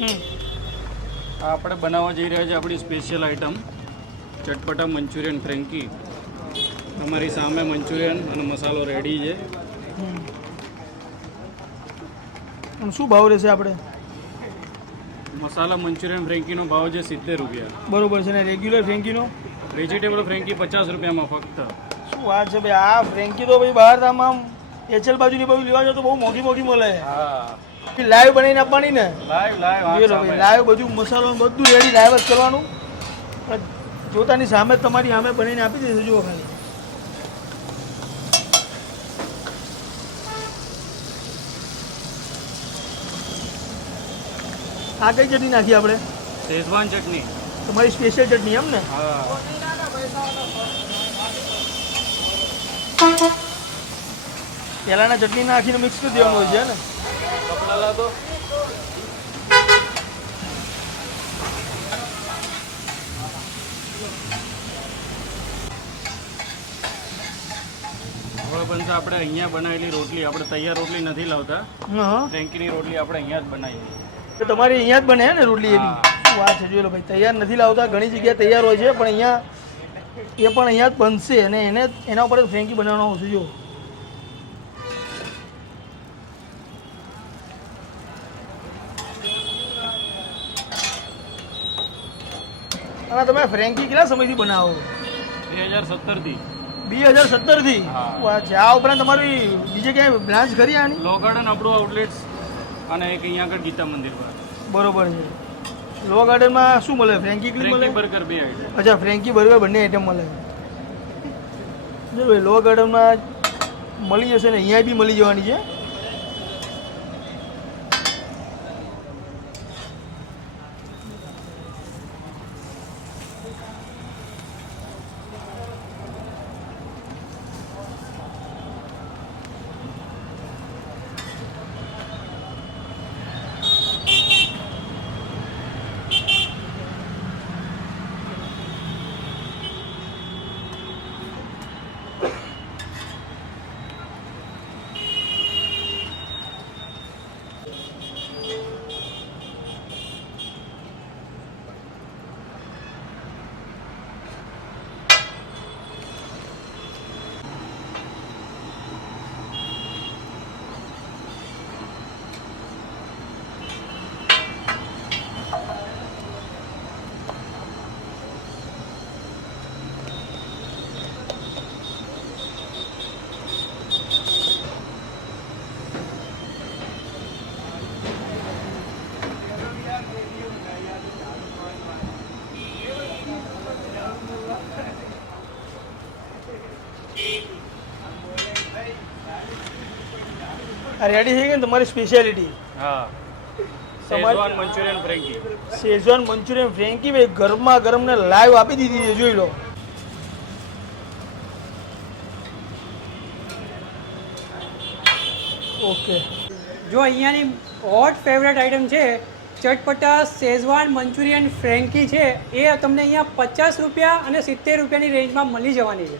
હમ આપણે બનાવવા જઈ રહ્યા છે આપણી સ્પેશિયલ આઇટમ ચટપટા મંચુરિયન ફ્રેન્કી. તમારી સામે મંચુરિયન અને મસાલો રેડી છે. શું ભાવ રહેશે આપણે? મસાલા મંચુરિયન ફ્રેન્કીનો ભાવ છે સિત્તેર રૂપિયા. બરોબર છે ને રેગ્યુલર ફ્રેન્કીનો? વેજીટેબલ ફ્રેન્કી પચાસ રૂપિયામાં ફક્ત. શું વાત છે ભાઈ આ ફ્રેન્કી તો ભાઈ બહાર આમ એચએલ બાજુની બાજુ લેવા જાવ તો બહુ મોંઘી મોંઘી મળે. હા. લાઈવ બનાવીને આપવાની ને? લાઈવ લાઈવ લાઈવ બધું મસાલો બધું રેડી લાઈવ જ કરવાનું. જોતાની સામે તમારી સામે બનાવીને આપી દેશે જુઓ ખાલી. આ કઈ ચટણી નાખી આપણે? શેઝવાન ચટણી. તમારી સ્પેશિયલ ચટણી એમ ને? હા. પહેલાંના ચટણી નાખીને મિક્સ કરી દેવાનું હોય છે ને? તો આપણે અહીંયા બનાવેલી રોટલી આપણે તૈયાર રોટલી નથી લાવતા. હા. ફ્રેન્કીની રોટલી આપણે અહીંયા જ બનાવી તો તમારી અહીંયા જ બને હે ને રોટલી એની? શું વાત છે જોઈ લો ભાઈ તૈયાર નથી લાવતા ઘણી જગ્યાએ તૈયાર હોય છે પણ અહીંયા એ પણ અહીંયા જ બનશે અને એને એના ઉપર ફ્રેન્કી બનાવવાનો આવશે જો. અને તમે ફ્રેન્કી કેટલા સમયથી બનાવો? બે હજાર સત્તરથી. બે હજાર સત્તરથી. આ ઉપરાંત તમારી બીજે ક્યાંય બ્રાન્ચ ખરી આની? લો ગાર્ડન આપણું આઉટલેટ્સ અને એક અહીંયા આગળ ગીતા મંદિર પર. બરોબર છે. લો ગાર્ડનમાં શું મળે? ફ્રેન્કી કેટલી મળે? બર્ગર બે આઈટમ અચ્છા ફ્રેન્કી બર્ગર બંને આઈટમ મળે. જો લો ગાર્ડનમાં મળી જશે ને અહીંયા બી મળી જવાની છે. રેડી થઈ ગઈ ને તમારી સ્પેશિયાલિટી હા. Schezwan Manchurian frankie. Schezwan Manchurian frankie ભાઈ ગરમા ગરમને લાઈવ આપી દીધી છે જોઈ લો. ઓકે. જો અહીંયાની હોટ ફેવરેટ આઇટમ છે ચટપટા શેઝવાન મંચુરિયન ફ્રેન્કી છે એ તમને અહીંયા પચાસ રૂપિયા અને સિત્તેર રૂપિયાની રેન્જમાં મળી જવાની છે.